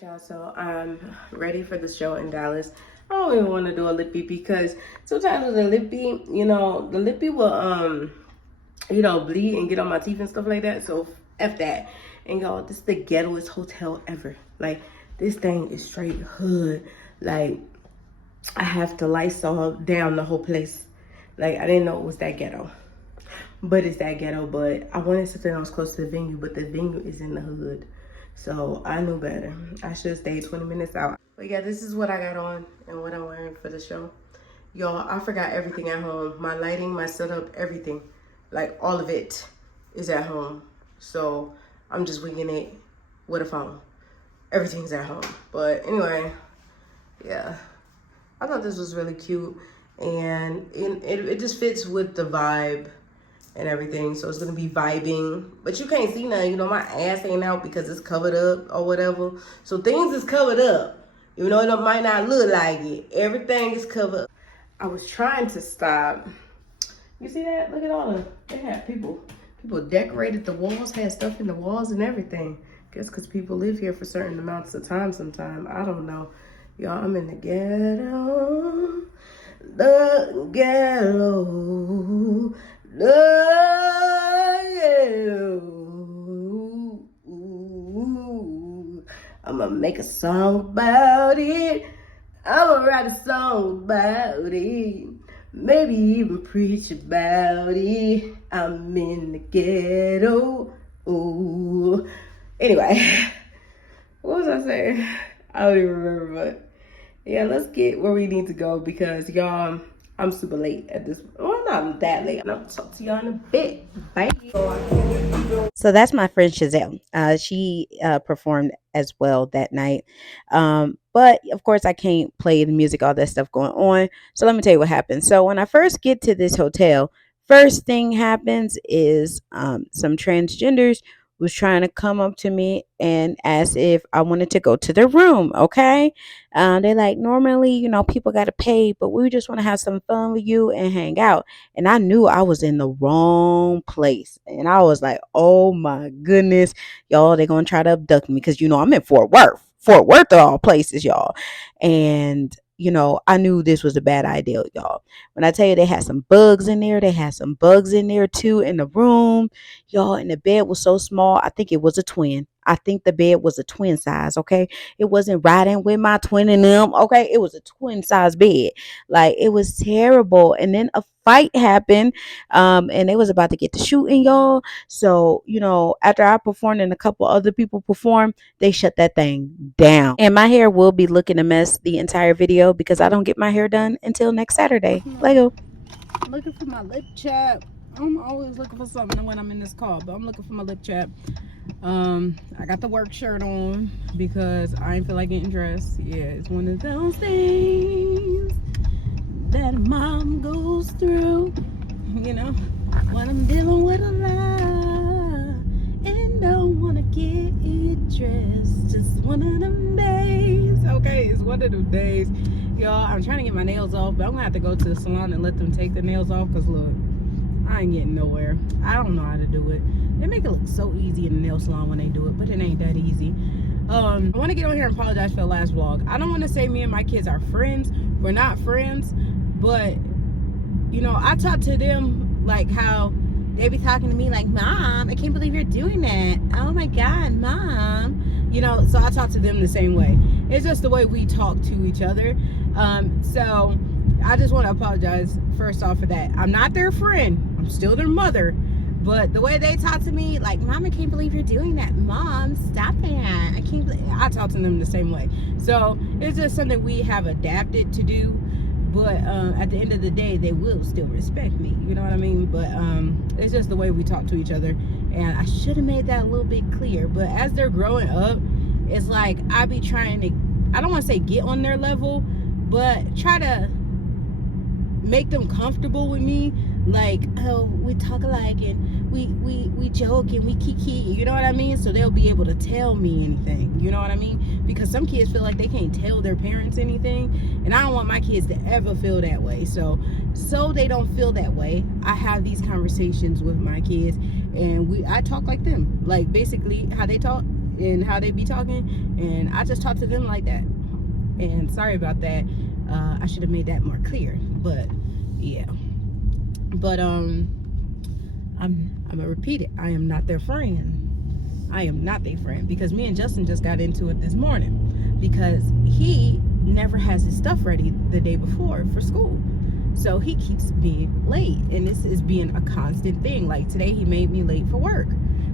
Y'all, so I'm ready for the show in Dallas. I don't even want to do a lippy because sometimes with a lippy, the lippy will bleed and get on my teeth and stuff like that. So F that. And y'all, this is the ghettoest hotel ever. Like, this thing is straight hood. Like, I have to Lysol down the whole place. Like, I didn't know it was that ghetto. But it's that ghetto. But I wanted something else close to the venue, but the venue is in the hood. So I knew better. I should have stayed 20 minutes out. But yeah, this is what I got on and what I'm wearing for the show. Y'all, I forgot everything at home. My lighting, my setup, everything. Like, all of it is at home. So I'm just winging it with a phone. Everything's at home. But anyway, yeah. I thought this was really cute. And it just fits with the vibe and everything, so it's gonna be vibing, but you can't see nothing. My ass ain't out because it's covered up or whatever. So things is covered up, it might not look like it. Everything is covered up. I was trying to stop. You see that? Look at all the, they had people decorated the walls, had stuff in the walls and everything. Guess because people live here for certain amounts of time sometime. I don't know. Y'all, I'm in the ghetto. The ghetto. I'ma make a song about it. I'ma write a song about it. Maybe even preach about it. I'm in the ghetto. Ooh. Anyway, what was I saying? I don't even remember, but yeah, let's get where we need to go because y'all, I'm super late at this. Well, not that late. I'll talk to y'all in a bit. Bye. So that's my friend Chazelle. She performed as well that night. But of course, I can't play the music, all that stuff going on. So let me tell you what happened. So when I first get to this hotel, first thing happens is some transgenders was trying to come up to me and ask if I wanted to go to their room. Okay. They're like, normally, people got to pay, but we just want to have some fun with you and hang out. And I knew I was in the wrong place. And I was like, oh my goodness, y'all, they're going to try to abduct me because, I'm in Fort Worth. Fort Worth of all places, y'all. And, I knew this was a bad idea, y'all. When I tell you they had some bugs in there, they had some bugs in there too in the room, y'all. And the bed was so small. I think it was a twin. I think the bed was a twin size, okay? It wasn't riding with my twin and them, okay? It was a twin size bed. Like, it was terrible. And then a fight happened, and they was about to get to shooting, y'all. So, after I performed and a couple other people performed, they shut that thing down. And my hair will be looking a mess the entire video because I don't get my hair done until next Saturday. Lego. Looking for my lip chap. I'm always looking for something when I'm in this car, but I'm looking for my lip chap. I got the work shirt on because I ain't feel like getting dressed. Yeah, it's one of those things that a mom goes through, when I'm dealing with a lot and don't want to get dressed. Just one of them days. Okay, it's one of them days. Y'all, I'm trying to get my nails off, but I'm gonna have to go to the salon and let them take the nails off because look, I ain't getting nowhere. I don't know how to do it. They make it look so easy in the nail salon when they do it, but it ain't that easy. I want to get on here and apologize for the last vlog. I don't want to say me and my kids are friends. We're not friends, but I talk to them like how they be talking to me like, Mom, I can't believe you're doing that. Oh my God, Mom. So I talk to them the same way. It's just the way we talk to each other. So I just want to apologize first off for that. I'm not their friend. I'm still their mother. But the way they talk to me, like, Mom, I can't believe you're doing that. Mom, stop that. I talk to them the same way. So it's just something we have adapted to do. But at the end of the day, they will still respect me. You know what I mean? But it's just the way we talk to each other. And I should have made that a little bit clear. But as they're growing up, it's like I be trying to, I don't want to say get on their level, but try to make them comfortable with me. Like, oh, we talk alike and we joke and we kiki, you know what I mean? So they'll be able to tell me anything, you know what I mean? Because some kids feel like they can't tell their parents anything, and I don't want my kids to ever feel that way. So they don't feel that way, I have these conversations with my kids, and I talk like them. Like, basically how they talk and how they be talking, and I just talk to them like that. And sorry about that. I should have made that more clear, but yeah. But I'm gonna repeat it. I am not their friend. I am not their friend, because me and Justin just got into it this morning, because he never has his stuff ready the day before for school. So he keeps being late, and this is being a constant thing. Like today he made me late for work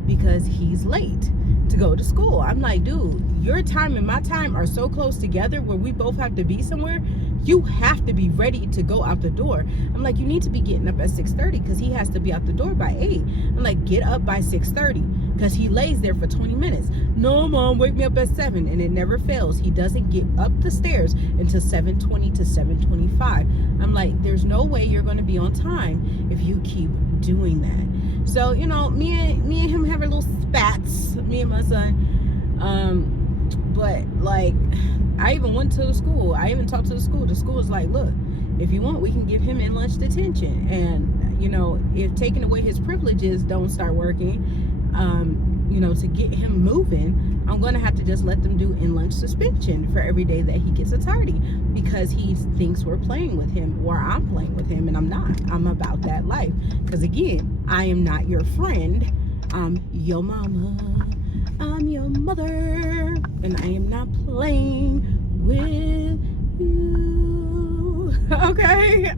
because he's late to go to school. I'm like, dude, your time and my time are so close together where we both have to be somewhere. You have to be ready to go out the door. I'm like, you need to be getting up at 6:30 because he has to be out the door by 8. I'm like, get up by 6:30 because he lays there for 20 minutes. No, Mom, wake me up at 7. And it never fails. He doesn't get up the stairs until 7:20 to 7:25. I'm like, there's no way you're going to be on time if you keep doing that. So, you know, me and him have a little spats, me and my son. But like, I even went to the school. I even talked to the school. The school was like, look, if you want, we can give him in-lunch detention. And, you know, if taking away his privileges don't start working, you know, to get him moving, I'm going to have to just let them do in-lunch suspension for every day that he gets a tardy, because he thinks we're playing with him, or I'm playing with him, and I'm not. I'm about that life. Because, again, I am not your friend. I'm your mama. I'm your mother, and I am not playing with you. Okay?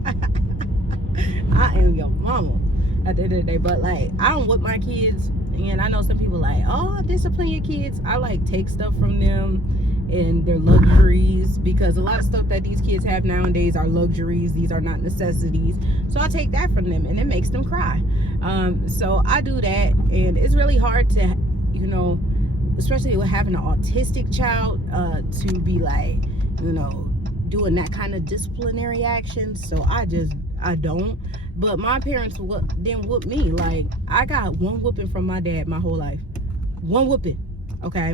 I am your mama at the end of the day. But like, I don't whip my kids, and I know some people like, oh, discipline your kids. I like take stuff from them and their luxuries, because a lot of stuff that these kids have nowadays are luxuries. These are not necessities. So I take that from them, and it makes them cry. So I do that, and it's really hard to, you know, especially with having an autistic child, to be like, you know, doing that kind of disciplinary action. So I don't. But my parents didn't whoop me. Like, I got one whooping from my dad my whole life. One whooping, okay?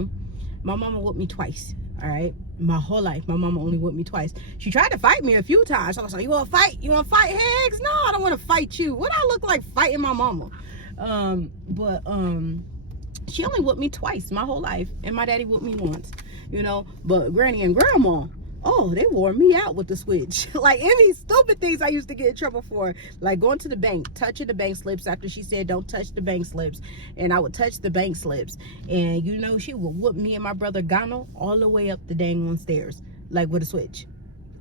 My mama whooped me twice, all right? My whole life, my mama only whooped me twice. She tried to fight me a few times. I was like, you want to fight? You want to fight, Higgs? No, I don't want to fight you. What I look like fighting my mama? She only whooped me twice my whole life, and my daddy whooped me once, you know. But Granny and Grandma, oh, they wore me out with the switch. Like, any stupid things I used to get in trouble for, like going to the bank, touching the bank slips after she said don't touch the bank slips, and I would touch the bank slips, and you know, she would whoop me and my brother Gano all the way up the dang on stairs, like with a switch.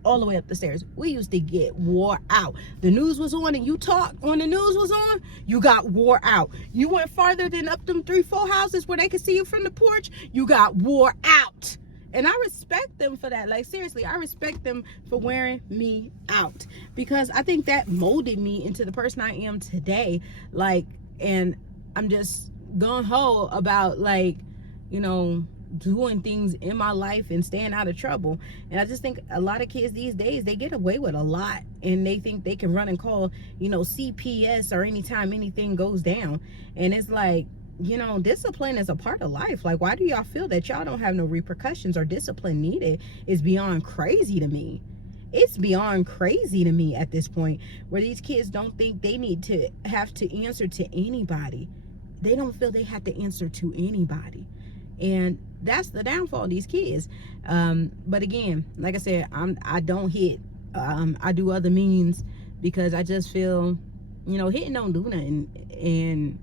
All the way up the stairs. We used to get wore out. The news was on and you talked when the news was on, you got wore out. You went farther than up them 3-4 houses where they could see you from the porch, you got wore out. And I respect them for that. Like, seriously, I respect them for wearing me out, because I think that molded me into the person I am today. Like, and I'm just gung-ho about, like, you know, doing things in my life and staying out of trouble. And I just think a lot of kids these days, they get away with a lot, and they think they can run and call, you know, CPS or anytime anything goes down. And it's like, you know, discipline is a part of life. Like, why do y'all feel that y'all don't have no repercussions or discipline needed? Is beyond crazy to me. It's beyond crazy to me at this point, where these kids don't think they need to have to answer to anybody. They don't feel they have to answer to anybody. And that's the downfall of these kids. But again, like I said, I don't hit. I do other means, because I just feel, you know, hitting don't do nothing. And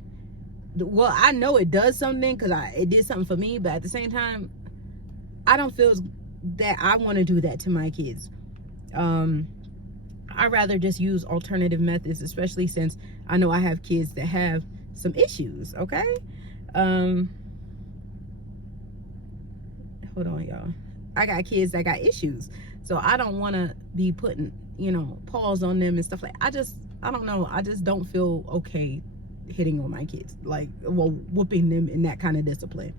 well, I know it does something, because it did something for me, but at the same time, I don't feel that I want to do that to my kids. I'd rather just use alternative methods, especially since I know I have kids that have some issues. Okay. Hold on, y'all. I got kids that got issues, so I don't want to be putting, you know, paws on them and stuff like. I don't know. I just don't feel okay hitting on my kids, like, well, whooping them in that kind of discipline.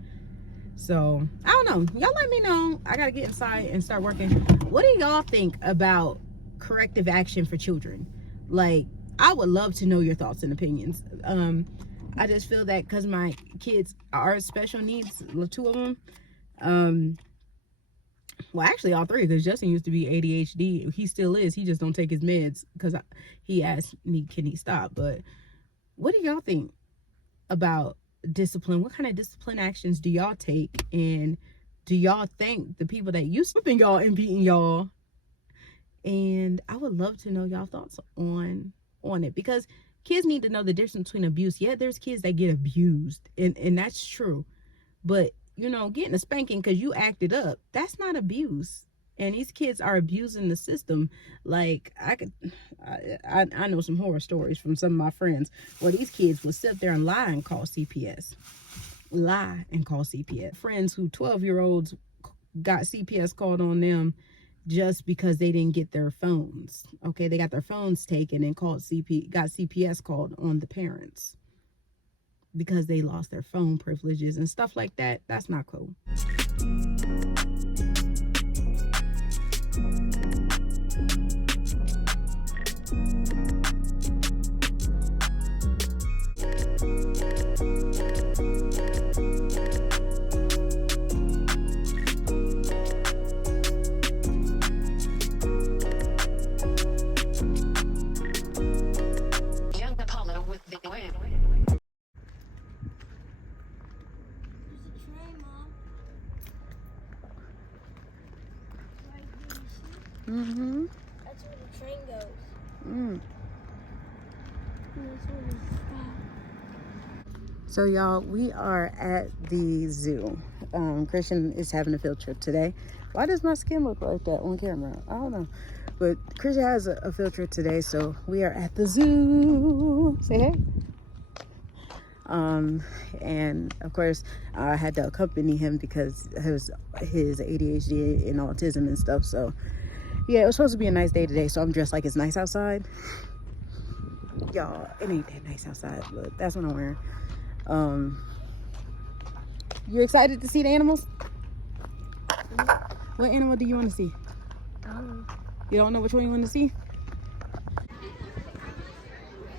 So I don't know. Y'all let me know. I gotta get inside and start working. What do y'all think about corrective action for children? Like, I would love to know your thoughts and opinions. I just feel that because my kids are special needs, 2 of them. Well, actually all 3, because Justin used to be ADHD. He still is. He just don't take his meds, because he asked me, can he stop? But what do y'all think about discipline? What kind of discipline actions do y'all take? And do y'all think the people that used to y'all and beating y'all? And I would love to know y'all thoughts on it, because kids need to know the difference between abuse. Yeah, there's kids that get abused, and that's true. But, you know, getting a spanking because you acted up, that's not abuse. And these kids are abusing the system. Like, I know some horror stories from some of my friends where these kids will sit there and lie and call CPS. Lie and call CPS. Friends who 12-year-olds got CPS called on them just because they didn't get their phones. Okay, they got their phones taken and got CPS called on the parents because they lost their phone privileges and stuff like that. That's not cool. Mm-hmm. That's where the train goes. Mm. That's where the So y'all, we are at the zoo. Christian is having a field trip today. Why does my skin look like that on camera? I don't know. But Christian has a field trip today, so we are at the zoo. Say hey. And of course I had to accompany him because of his ADHD and autism and stuff. So yeah, it was supposed to be a nice day today, so I'm dressed like it's nice outside. Y'all, it ain't that nice outside, but that's what I'm wearing. You excited to see the animals? What animal do you want to see? You don't know which one you want to see?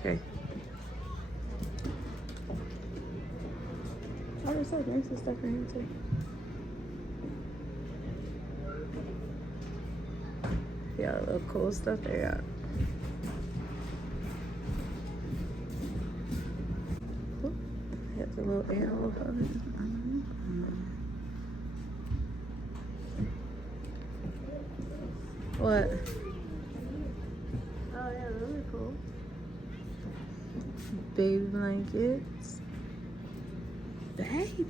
Okay. Oh, there's so nice stuff in here too. Yeah, a little cool stuff there. That's a little animal of it. What? Oh yeah, really cool. Baby blankets.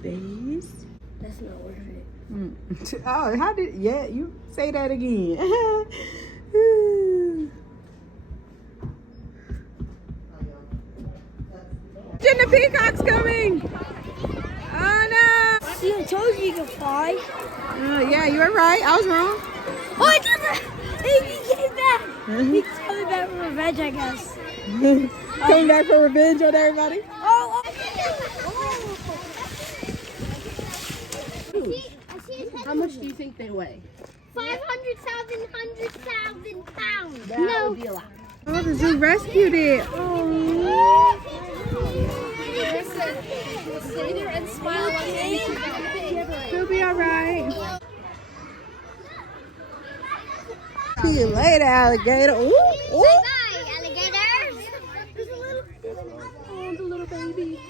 Babies. That's not worth it. Oh, yeah, you say that again. The peacock's coming. Oh no. See, I told you you could fly. Yeah, you were right. I was wrong. Oh, I did that. He came back. He's coming back for revenge, I guess. Coming back for revenge on everybody. Oh. How much do you think they weigh? 500,000 pounds. That would be a lot. Oh, the zoo rescued it. Oh. Stay there and smile like He'll be all right. See you later, alligator. Ooh, ooh. Bye, alligators. the little baby.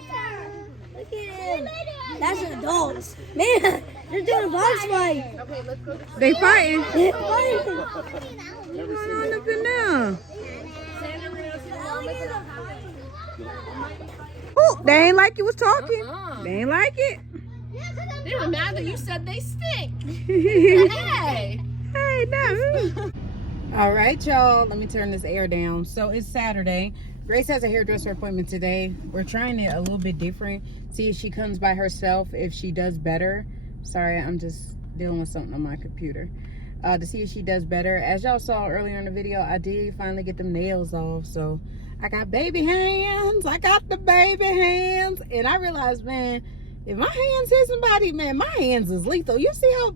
Look at him. That's adults. Man, they're doing a box fight. Okay, let's go. They fighting. They're fighting. Look at them. Oh, they ain't like you was talking. They ain't like it. They were mad that you said they stink. Hey. Hey, no. All right, y'all. Let me turn this air down. So it's Saturday. Grace has a hairdresser appointment today. We're trying it a little bit different. See if she comes by herself, if she does better. Sorry, I'm just dealing with something on my computer. To see if she does better. As y'all saw earlier in the video, I did finally get them nails off. So I got baby hands. I got the baby hands. And I realized, man, if my hands hit somebody, man, my hands is lethal. You see how...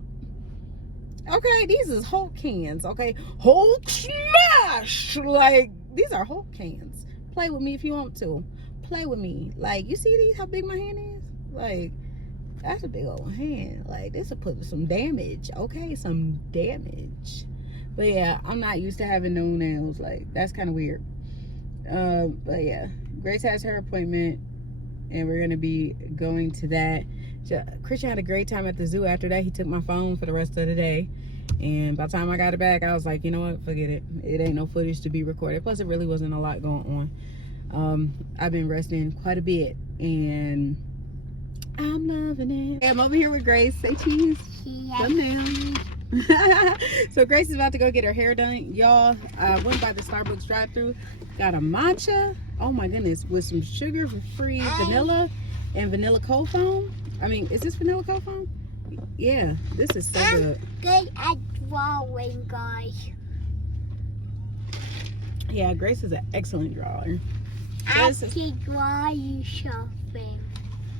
Okay, these is Hulk hands, okay? Hulk smash! Like, these are Hulk hands. Play with me if you want to. Play with me. Like, you see these, how big my hand is? Like, that's a big old hand. Like, this will put some damage, okay? Some damage. But yeah, I'm not used to having no nails. Like, that's kind of weird. But yeah, Grace has her appointment. and we're gonna be going to that. Christian had a great time at the zoo. After that, he took my phone for the rest of the day, and by the time I got it back, I was like, you know what, forget it. It ain't no footage to be recorded. Plus, it really wasn't a lot going on. I've been resting quite a bit, and I'm loving it. I'm over here with Grace. Say cheese. Thumbnail. So Grace is about to go get her hair done. Y'all, I went by the Starbucks drive-thru. Got a matcha. Oh my goodness, with some sugar-free vanilla and vanilla cold foam. I mean, is this vanilla cold foam? Yeah, this is so good. Good at drawing, guys. Yeah, Grace is an excellent drawer. I can draw you something.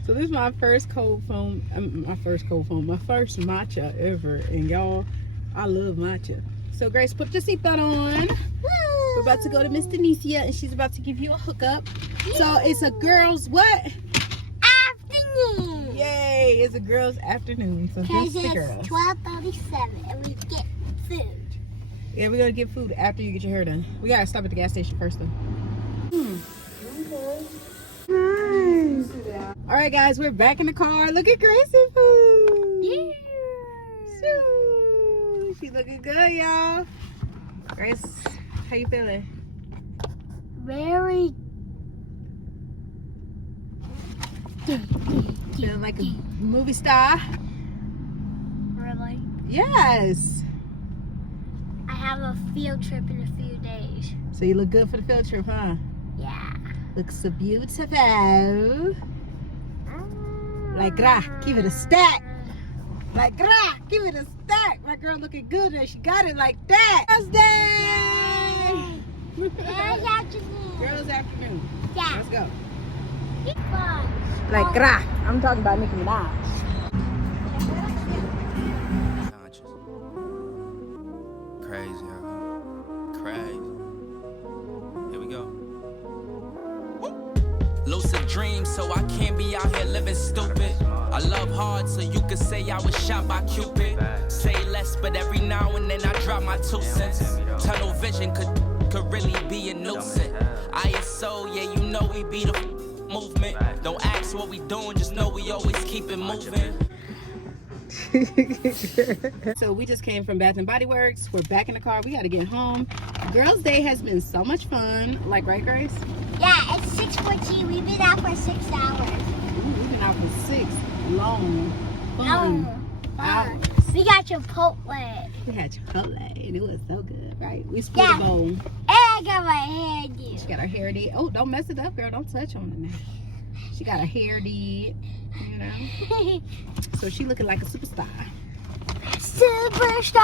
So this is my first cold foam, my first matcha ever, and y'all, I love matcha. So Grace, put your seatbelt on. Woo! We're about to go to Miss Denicia, and she's about to give you a hookup. So it's a girls' what? Afternoon. Yay! It's a girls' afternoon. So Because just the it's girls. 12:37 and we get food. Yeah, we're gonna get food after you get your hair done. We gotta stop at the gas station first though. All right, guys, we're back in the car. Look at Gracie food. Yeah. Shoo. She looking good, y'all. Grace, how you feeling? Very Feeling like a movie star? really. Yes. I have a field trip in a few days. So you look good for the field trip, huh? Yeah. Looks so beautiful. Like, give it a stack. Like, give it a stack. My girl looking good and she got it like that. Girls' Day! Girls afternoon. Girls' afternoon. Yeah. Let's go. Fun. Like, I'm talking about Nicki Minaj. Crazy, huh? Crazy. Here we go. Lucid dreams, so I can't be out here living stupid. I love hard, so you could say I was shot by Cupid. Say less, but every now and then I drop my 2 cents. Tunnel vision could really be a nuisance. ISO, yeah, you know we be the movement. Don't ask what we doing, just know we always keep it moving. So we just came from Bath and Body Works. We're back in the car. We got to get home. Girls' Day has been so much fun. Like, right, Grace? Yeah, it's 6:14. We've been out for 6 hours. Ooh, we've been out for 6 long, fun hours. We got Chipotle. We had Chipotle, and it was so good, right? We split a bowl. And I got my hair did. She got her hair did. Oh, don't mess it up, girl. Don't touch on it now. She got her hair did, you know? So she looking like a superstar. Superstar.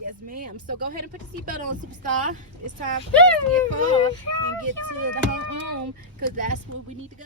Yes, ma'am. So go ahead and put your seatbelt on, superstar. It's time for us to get far and get to the home, because that's where we need to go.